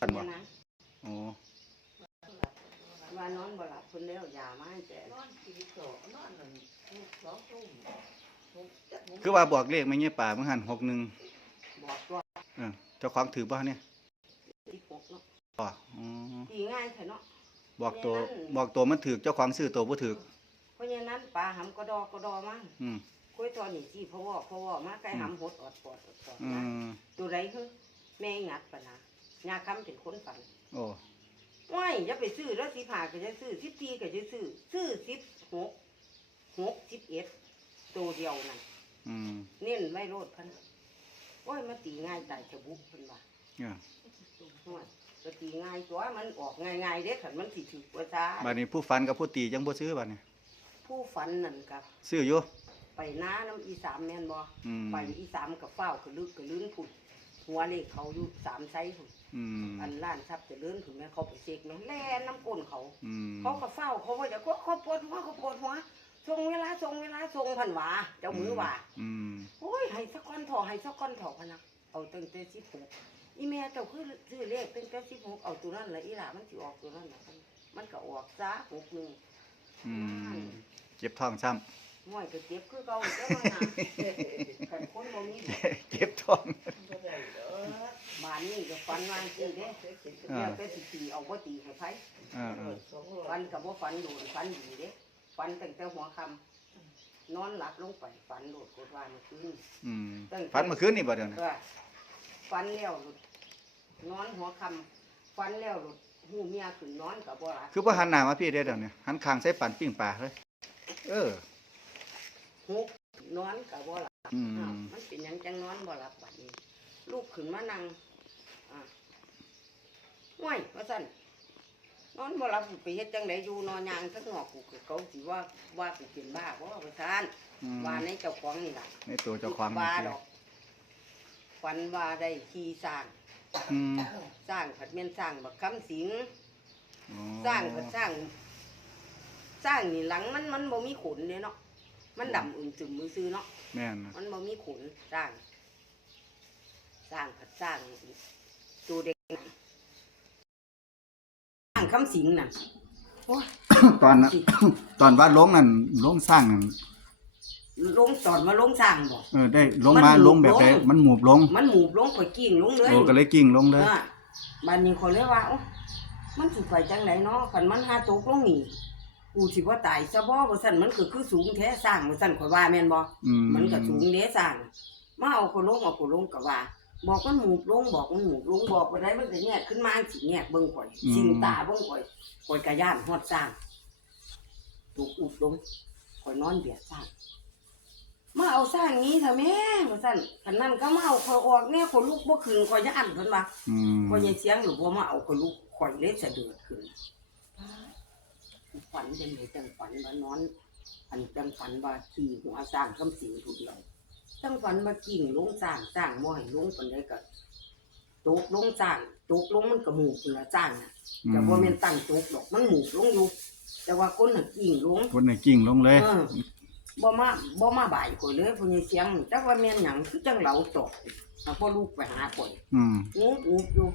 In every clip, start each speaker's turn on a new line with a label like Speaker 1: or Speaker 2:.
Speaker 1: กันบ่
Speaker 2: เนี่ยนะ
Speaker 1: โอ้
Speaker 2: ว่านอนบ่หลับเพิ่นแล้วยามาให้แต่
Speaker 3: นอนตีสองนอนหนึ่งทุ่มสองทุ่มทุ่มจักทุ่ม
Speaker 1: คือว่าบอกเลขไม่เงี้ยป่าเมื่อหันหกหนึ่ง
Speaker 2: บอกตัว
Speaker 1: เออเจ้าของถือบ่เนี่ย
Speaker 2: ที่ปกเนาะ
Speaker 1: บ่อ๋อ
Speaker 2: ตีง่ายแท้เนาะ
Speaker 1: บอกตัวบอกตัวมันถือเจ้าของซื้อตัวบ่ถือ
Speaker 2: เพราะฉะนั้นปลาหำกระดอกกระดอมั่ง
Speaker 1: อืม
Speaker 2: คุยตอนนี้สิเพราะว่าเพราะว่ามาไก่หำหดอดปอดอดปอด
Speaker 1: อื
Speaker 2: นะ
Speaker 1: ม
Speaker 2: ตัวไรคือแม่งัดปะนะ ยาคำเป็นคนฝัน
Speaker 1: โอ้
Speaker 2: ว้ายอย่าไปซื้อแล้วสิผ่าก็จะซื้อสิบทีก็จะซื้อ ซื้อสิบหกหกสิบเอ็ดตัวเดียวนั่น
Speaker 1: อืม
Speaker 2: เน้นไว้โลดพันโอ้ยมาตีง่ายตายฉบุกเพิ่นว่า
Speaker 1: เนี่ย
Speaker 2: โอ้ยก็ตีง่ายตัวมันออกง่ายๆเด้ขันมันสิถือว่าจ้า
Speaker 1: บัดนี้ผู้ฝันกับผู้ตีจังบ่ซื้อบัดนี้
Speaker 2: ผู้ฝันนั่นกับ
Speaker 1: ซื้ออยู่
Speaker 2: ไปน้าน้ำอีสามแม่นบ่
Speaker 1: อืม
Speaker 2: ไปอีสามกับเฝ้าวกระลึกกระลื้นผุด หัวเลขเขาอยู่สามไซส์ผุด
Speaker 1: อืม
Speaker 2: อันล้านทรัพย์จะเลื่อนถึงแม่เขาไปเช็คเนาะแล่น้ำก้นเขา
Speaker 1: อืม
Speaker 2: เขาก็เฝ้าเขาว่าจะเขาเขาปวดหัวเขาปวดหัวทรงเวลาทรงเวลาทรงพันหวาเจ้ามือว่า
Speaker 1: อืม
Speaker 2: โอ้ยให้สักก้อนถอให้สักก้อนถอพะนักเอาตั้งแต่สิบหกอีแม่เจ้าคือซื้อเลขตั้งแต่สิบหกเอาตัวนั้นละอีหล่ามันสิออกตัวนั้นละมันก็ออกซะหกหนึ่ง
Speaker 1: อืมเจ็บท้องซ้ำ
Speaker 2: ห่วยก็เจ็บคือเก่าเจ้ามาหาขันคนบ่มีบุญ
Speaker 1: เจ็บท้อง
Speaker 3: บ้า
Speaker 2: นนี้ก็ฟันวางสิเด้
Speaker 3: เสียสิบ
Speaker 1: อ่า
Speaker 2: แล้วแต่สิตีเอาบ่ตีให้ไผ
Speaker 1: อ่า
Speaker 3: ย
Speaker 2: ฟันก็บ่ฟันโดูฟันดีเด้ฟันตั้งแต่หัวค่ำนอนหลับลงไปฟันโดดกดว่าเมื่อคืน
Speaker 1: อืมฝันเมื่อคืนนี่บ่เดี๋ยวนี้
Speaker 2: เออฟันแล้วหลุดนอนหัวคำฟันแล้วหลุดหูเมียขึ้นนอนก็บ่หลับ
Speaker 1: คือบ่หันหน้ามาพี่เด้อเดี๋ยวนี้หันข้างใส่ปั่นปิ้งปลาเลย เออ
Speaker 2: ฮุกนอนก็บ่หลับ
Speaker 1: อื
Speaker 2: อ้าว
Speaker 1: ม
Speaker 2: มันเป็นหยังจังนอนบ่หลับบัดนี้ลูกขึ้นมานั่งอ่าห้วยว่าซั่นนอนบ่หลับไปเฮ็ดจังไดอยู่นอนยางสักงอกกูคือเขาสิว่าว่ากูเป็นบ้าบ่ว่าซั่น
Speaker 1: อืม
Speaker 2: ว่าในเจ้าของนี่ล่ะ
Speaker 1: ในตัวเจ้าของ
Speaker 2: ว่า
Speaker 1: นี่
Speaker 2: ดอกฝันว่าได้ขี่สร้าง
Speaker 1: อืม
Speaker 2: สร้างผัดเม่นสร้างบักคำสิง
Speaker 1: อ๋อ
Speaker 2: สร้างผัดสร้าง สร้างนี่หลังมันมันบ่มีขนเนี่ยเนาะ มันดำอึมจึมมือซื้อเนาะ
Speaker 1: แม่นนะ
Speaker 2: มันบ่มีขนสร้าง สร้างผัดสร้างตัวเด็กน่ะสร้างคำสิงน่ะโอ้ย
Speaker 1: ตอนนั้น ตอนว่าลงนั่นลงสร้างนั่น
Speaker 2: ลงตอนมาลงสร้างบ่
Speaker 1: เออได้ลง
Speaker 2: มัน
Speaker 1: มา
Speaker 2: หมู่
Speaker 1: ลงแบบใด
Speaker 2: ลง
Speaker 1: มันหมูบลง
Speaker 2: มันหมูบลงข่อยกิ้งลงเลย
Speaker 1: โอ้ก็เลยกิ่งลงเลย
Speaker 2: อ่าบัดนี้เขาเลยว่าโอ้มันสิไปจังไดเนาะคันมันหาตกลงนี่ กูสิบ่ตายซะบ่บ่ซั่นมันก็คือสูงแท้สร้างบ่ซั่นข่อยว่าแม่นบ่
Speaker 1: อืม
Speaker 2: มันก็สูงเด้สร้างมาเอาคนลงเอาคนลงก็ว่า บอกมันหมูบลงบอกมันหมูบลงบอกบ่ได้มันก็แยกขึ้นมาสิแยกเบิ่งข่อยสิงตาเบิ่งข่อยข่อยก็ย่านฮอดสร้างถูกอุบลงข่อยนอนเบียดสร้างมาเอาสร้างนี้เถอะแม่ว่าซั่นคันนั้นก็มาเอาข่อยออกแน่ข่อยลุกบ่ขึ้นข่อยย่านเพิ่นว่า
Speaker 1: อืม
Speaker 2: พอยังเสียงหรือว่ามาเอาคนลูกข่อยเล็ดสะเดือดขึ้น ฝันเป็นไหนจังฝันว่านอนอันจังฝันว่าขี่หัวสร้างคำสิงถูกเดียวจังฝันว่ากิ่งลงสร้างสร้างบ่ให้ลงปานใดก็ตกลงสร้างตกลงมันก็หมูกพุ่นละสร้างน่ะแต่ว่าแม่นตั้งตกดอกมันหมูกลงอยู่แต่ว่าคนน่ะกิ่งลง
Speaker 1: คนน่ะกิ่งลงเลย
Speaker 2: เออบ่มาบ่มาบ่ายข่อยเลยพอยังเสียงจักว่าแม่นหยังคือจังเหลาตอกหาพ่อลูกไปหาข่อย
Speaker 1: อืม
Speaker 2: งูงูอยู่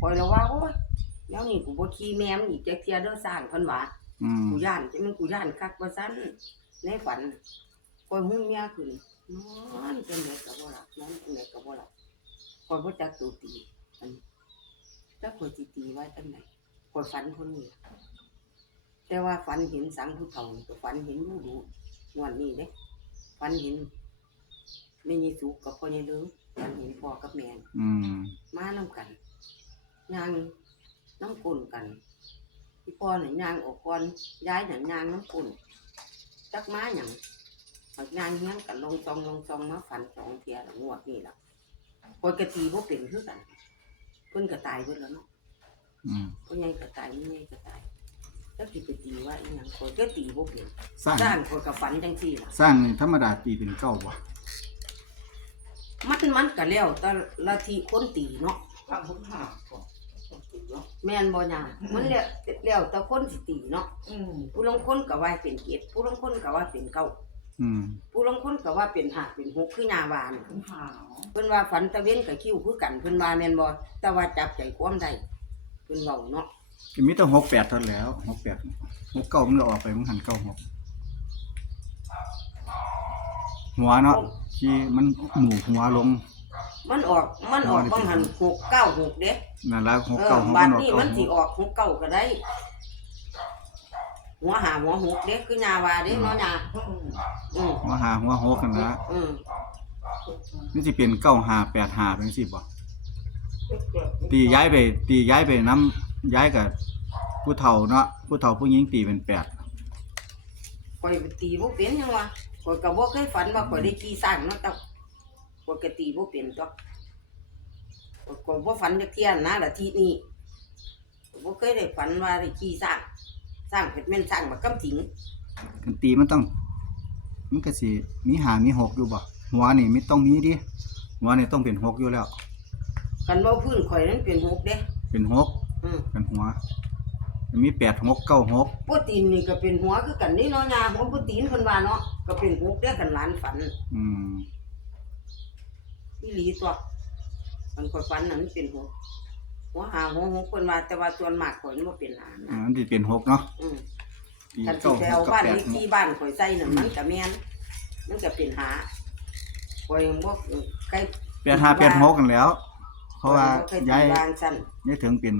Speaker 2: คอยเราว่าโอ้ยแล้วนี่กูบ่ขี่แม่มนอีกจักเที่ยเด้อสร้างเพิ่นว่า
Speaker 1: อืม
Speaker 2: กูย่านจังมันกูย่านคักว่าซั่นในฝันคอยหุ้มเมียขึ้นนอนจังไดก็บ่หลับนอนจังไดก็บ่หลับคอยบ่จักตัวตีอันจักคอยสิตีไว้จังไดคอยฝันคนนี้แต่ว่าฝันเห็นสังผู้เฒ่านี่ก็ฝันเห็นดูดูงวดนี้เด้ฝันเห็นแม่ยีสุกกับพ่อใหญ่เด้อฝันเห็นพ่อกับแม่
Speaker 1: อืม
Speaker 2: มาน้ำกันย่างน้ำกุ่นกัน พี่พ่อหน่ยย่างออกก่อนย้ายหน่ยย่างน้ำกุ่นจักมาอย่างเอาย่างเฮี้ยงกันลงซองลงซองมาฝันสองเทียละงวดนี่ละคอยกะตีพวกเป็นคือกันเพิ่นกระตายเพิ่นแล้วเนาะ
Speaker 1: อืม
Speaker 2: เพิ่นใหญ่กระตายนี่ใหญ่กระตายแล้วสิไปตีว่าอีหยังคอยก็ตีพวกเป็น
Speaker 1: สร้าง
Speaker 2: สร้างคอยกับฝันจังซี่ล่ะ
Speaker 1: สร้างนี่ธรรมดาตีเป็นเก้าบ่
Speaker 2: มันมันก็แล้วแต่ละทีคนตีเนาะ
Speaker 3: ทำบุญหาก่อนต้องติด เนาะ
Speaker 2: แม่นบ่ย่ามันแล้วแล้วแต่คนสิตีเนาะ
Speaker 3: อืม
Speaker 2: ผู้ลางคนก็ว่าเป็นเจ็ดผู้ลางคนก็ว่าเป็นเก้า
Speaker 1: อืม
Speaker 2: ผู้ลางคนก็ว่าเป็นห้าเป็นหกคือยาวาน
Speaker 3: บุญหา
Speaker 2: เพิ่นว่าฝันตะเว้นกับคิ้วคือกันเพิ่นว่าแม่นบ่แต่ว่าจับใจความได้เพิ่นเว้าเนาะ
Speaker 1: ก็มีแต่หกแปดเท่านั้นแหล้วหกแปดหกเก้ามันก็ออกไปมันหันเก้าหกหัวเนาะที่มันหมู่หัวลง
Speaker 2: มันออกมันออกบางหัน696เด้
Speaker 1: นั่นละหก
Speaker 2: เอ
Speaker 1: เก้า
Speaker 2: อ
Speaker 1: หก
Speaker 2: บั
Speaker 1: มั
Speaker 2: ด
Speaker 1: นออก
Speaker 2: นี้
Speaker 1: เก้า
Speaker 2: มัน
Speaker 1: ห
Speaker 2: สิ
Speaker 1: ก
Speaker 2: ออก69ก็ได้ หัวหาหัวหกเด้คือยาว่าเด้เนาะยา
Speaker 3: อืม
Speaker 2: อืม
Speaker 1: หัวหาหัวหกกันละ
Speaker 2: อืม
Speaker 1: นี่สิเป็นเก้าหาแปดหาเป็นสิบ่ตีย้ายไป ตีย้ายไปน้ำย้ายกับผู้เฒ่าเนาะผู้เฒ่าผู้หญิงตีเป็นแปด
Speaker 2: ข่อยตีบ่เป็นหยังวะข่อยก็บ่เคยฝันว่าข่อยได้ขี่สร้างเนาะแต่ ข่อยก็ตีบ่เป็นตัวข่อยบ่ฝันจักเที่ยนะละทีนี้ข่อยบ่เคยได้ฝันว่าได้ขี่สร้าง สร้างเป็นแม่นสร้างบักกำถิง
Speaker 1: กันตีมันต้อง มันก็สิมีหางมีหกอยู่บ่หัวนี่ไม่ต้องมีดิหัวนี่ต้องเป็นหกอยู่แล้ว
Speaker 2: กันว่าพื้นข่อยนั้นเป็นหกเด้
Speaker 1: เป็นหก
Speaker 2: อืม
Speaker 1: กันหัวมันมีแปดหกเก้าหก
Speaker 2: โปรตีนนี่ก็เป็นหัวคือกันนี่เนาะยาหัวโปรตีนเพิ่นว่าเนาะก็เป็นหกเด้อกันหลานฝัน
Speaker 1: อืม
Speaker 2: อีหลีตัวมันข่อยฝันนั้นเป็นหกหัวหาหัวหกเพิ่นว่าแต่ว่าส่วนมากข่อยมันบ่เป็นหา
Speaker 1: อ่า
Speaker 2: นะ
Speaker 1: มันสิเป็นหกเนาะ
Speaker 2: อืม
Speaker 1: ตี
Speaker 2: คันสิ
Speaker 1: เก้า
Speaker 2: ไป
Speaker 1: ห
Speaker 2: เอา
Speaker 1: กกับ
Speaker 2: บ้าน
Speaker 1: แป
Speaker 2: เล
Speaker 1: ด
Speaker 2: ขที่บ้านข่อยใส่น่ะมันก็แม่นมันก็เป็นหาข่อยบ่ใกล้
Speaker 1: แปดห้าแปดหกกันแหล้ว เพราะว่า
Speaker 2: ข่อยบ่เค
Speaker 1: ย้าย
Speaker 2: ตีวางซั่น
Speaker 1: ย้ายถึงเป็น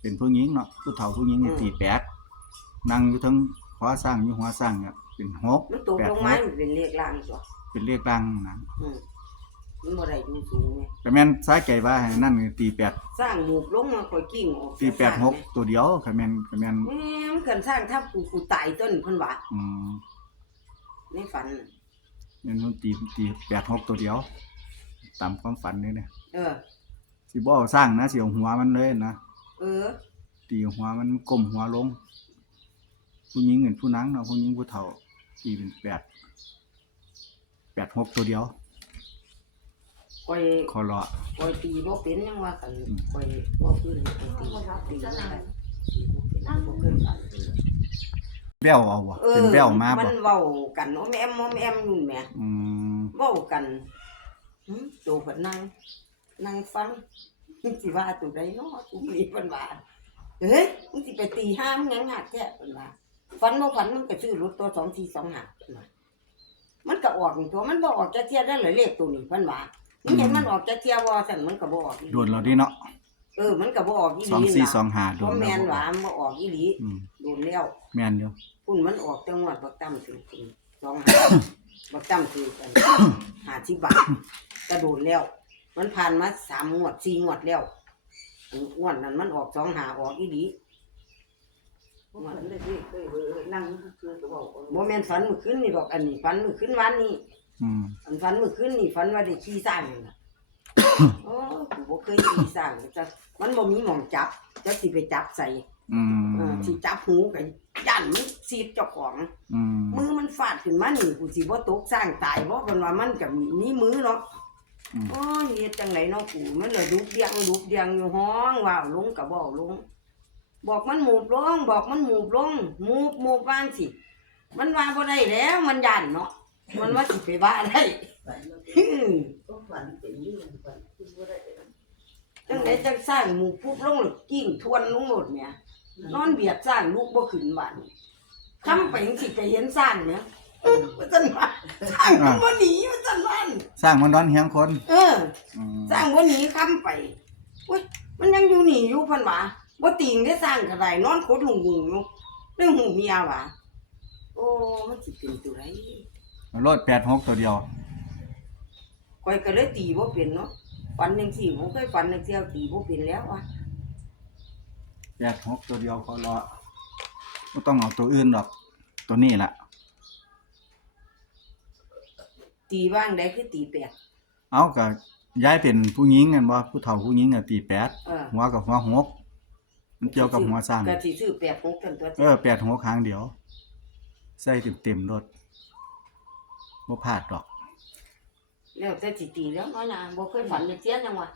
Speaker 1: เป็นผู้หญิงเนาะผู้เฒ่าผู้หญิงนี่
Speaker 2: อืม
Speaker 1: ตีแปดนั่งอยู่ทั้งหัวสร้างอยู่หัวสร้างเนี่ยเป็นหก
Speaker 2: มันตก
Speaker 1: แปด
Speaker 2: ลง
Speaker 1: ห
Speaker 2: มากมันเป็นเลขล่างตัว
Speaker 1: เป็นเลขดังนะ
Speaker 2: อืม มันบ่ได้อยู่สูงไง
Speaker 1: แต่แม่นสายใจว่าให้นั่นนี่ตีแปด
Speaker 2: สร้างหมูกลงมาข่อยกิ้งออก
Speaker 1: ตีแปดหกตัวเดียวค่ะแม่นค่ะแม่น
Speaker 2: แม่มันเกินสร้างทับกูกูตายต้นเพิ่นว่า
Speaker 1: อืม
Speaker 2: ในฝันน่ะ
Speaker 1: แม่นมันตีตีแปดหกตัวเดียว ตามความฝันนี่เนี่ย
Speaker 2: เออ
Speaker 1: สิบ่เอาสร้างนะสิเอาหัวมันเลยนะ
Speaker 2: เออ
Speaker 1: ตีหัวมันก้มหัวลง ผู้หญิงเป็นผู้นางเนาะผู้หญิงผู้เฒ่าตีเป็นแปดแปดหกตัวเดียว
Speaker 2: ข่อย
Speaker 1: คอรอ
Speaker 2: ข่อยตีบ่เป็นยังว่ากัน
Speaker 1: อืม
Speaker 2: ข่อยบ่พื้นข่อยตีตีบ่ได้ตีบ่เป็นบ่เคยฝัน
Speaker 1: แววเอาบ่
Speaker 2: เออ
Speaker 1: เป็นแววมา
Speaker 2: มั
Speaker 1: บ่
Speaker 2: นเว้ากันโอ้แม่แอมโอ้แม่แอมนู่นแหม
Speaker 1: อืม
Speaker 2: เว้ากันหึโตเพิ่นนั่งนั่งฟังสิว่าตัวใดเนาะตัวนี้เพิ่นว่าเฮ้ยมึงสิไปตีห้ามนหยังหักแท้เพิ่นว่าฝันบ่ฝันมันก็ซื้อรถตัว2425เพิ่นว่ามันก็ออกนี่ตัวมันบ่ออกจะเที่ยได้เลยเลขตัวนี้เพิ่นว่า มึงเห็นมันออกจะเที่ยบ่ซั่นมันก็บ่ออกอีหลี
Speaker 1: โดนเราดิเนาะ
Speaker 2: เออมันก็บ่ออกอีห
Speaker 1: สอง
Speaker 2: ลี
Speaker 1: สี่
Speaker 2: ล่ะ
Speaker 1: สองห้าโด
Speaker 2: บ่
Speaker 1: น
Speaker 2: แม่น
Speaker 1: แล้ว
Speaker 2: ว่ามันบ่ออกอีหลี
Speaker 1: อืม
Speaker 2: โดนแล้ว
Speaker 1: แม่นอยู่
Speaker 2: พุ่นมันออกแต่งวดบักตั้มถึงถึงสองหา บักตั้มถือกันหาที่บาทกระโดดแล้ว มันผ่านมาสามงวดสี่งวดแล้วงวดนั้นมันออกสองหาออกอีดี
Speaker 3: มันได้ที่เคยเบอร์นั่งคือก็บอก
Speaker 2: โมแมนฝันเมื่อคืนนี่ดอกอันนี้ฝันเมื่อคืนวันนี้
Speaker 1: อืม
Speaker 2: อันฝันเมื่อคืนนี่ฝันว่าได้ขี่สร้างนี่ล่ะ โอ้กูบ่เคยขี่สร้างจ้ะมันบ่มีหมองจับจะสิไปจับใส่
Speaker 1: อืม
Speaker 2: เออสิจับหูกันย่านมันซีดเจ้าของ
Speaker 1: อืม
Speaker 2: มือมันฟาดขึ้นมานี่กูสิบ่ตกสร้างตายบ่เพิ่นว่ามันก็มีมือเนาะ
Speaker 1: อืม
Speaker 2: โอ้ยเฮ็ดจังไดเนาะกูมันเลยดุบเดียงดุบเดียงอยู่ห้องว่าเอาลงก็บ่เอาลง บอกมันหมูบลง บอกมันหมูบลงหมูบหมูบว่างสิ มันว่าบ่ได้แล้วมันย่านเนาะ มันว่าสิไปว่าได้
Speaker 3: ฝัน
Speaker 2: อื้อ
Speaker 3: ก็ฝันเป็นยื่นฝันคือว่าได้
Speaker 2: จังไดจังสร้างหมูปุ๊บลงแล้วกิ้งทวนลงโลดเนี่ยนอนเบียดสร้างลูกบ่ขึ้นบ้านคำไปจังสิไปเห็นสร้างเนี่ยอื้อว่าซั่นว่าสร้างมันบ่หนีว่าซั่นว่า
Speaker 1: สร้างมันร้อนเฮียงคน
Speaker 2: เออ
Speaker 1: อืม
Speaker 2: สร้างบ่หนีค้ำไปอุ้ยมันยังอยู่นี่อยู่เพันว่าบ่ติงได้สร้างก็ได้นอนโคตรหุงหุงอยู่เรื่องหูเมียว่าโอ้มันสิเป็นตัวไร
Speaker 1: รถแปดหกตัวเดียว
Speaker 2: ข่อยก็เลยตีบ่เป็นเนาะฝันจังซี่บ่เคยฝันจังเที่ยวตีบ่เป็นแล้วว่ะ
Speaker 1: แปดหกตัวเดียวคอรอไม่ต้องเอาตัวอื่นหรอกตัวนี้แหละ
Speaker 2: ตีว่างได้คือตีแปด
Speaker 1: เอากับย้ายเป็นผู้หญิงกันบ่ผู้เฒ่าผู้หญิงก็ตีแปด
Speaker 2: เออ
Speaker 1: หัวกับหัวหกมันเกี่ยวกับหัวสร้าง
Speaker 2: ก็สิซื้อแปดหกกันตัว
Speaker 1: เออแปดหัวครั้งเดียวใส่เต็มๆรถ บ่พลาดดอก
Speaker 2: แล้วแต่สิตีแล้วเนาะนะบ่เคยฝันจังเที่ยจังวะ